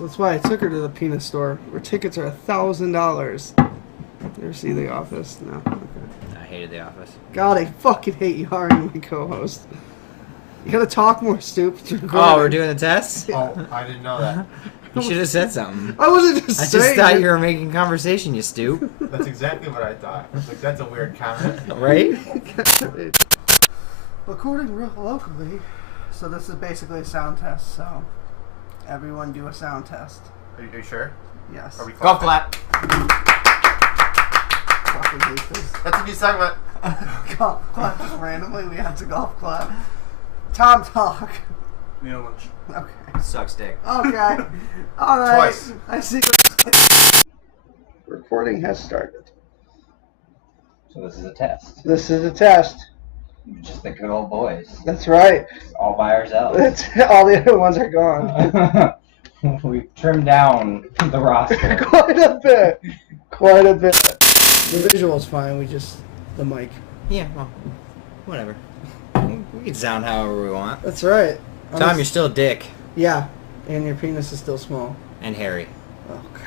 So that's why I took her to the penis store, where tickets are $1,000. You ever see The Office? No. Okay. I hated The Office. God, I fucking hate you, Harden, my co-host. You gotta talk more, stupid. Oh, we're doing the test? Oh, I didn't know that. You should have said something. I wasn't just I saying. just thought it. you were making conversation, you stoop. That's exactly what I thought. I was like, that's a weird comment. Right? Recording locally, so this is basically a sound test. So everyone do a sound test. Are you sure? Yes. Are we Golf clapping? clap. Fucking hate this. That's a new segment. Golf clap just randomly. We have to golf clap. Tom talk. Neil Lynch. Okay. Sucks dick. Okay. All right. Twice. I see. Recording has started. So this is a test. This is a test. Just the good old boys. That's right. All by ourselves. That's all the other ones are gone. We've trimmed down the roster. Quite a bit. Quite a bit. The visual's fine. We just the mic. Yeah, well, whatever. We can sound however we want. That's right. Tom, you're still a dick. Yeah, and your penis is still small. And hairy. Oh God.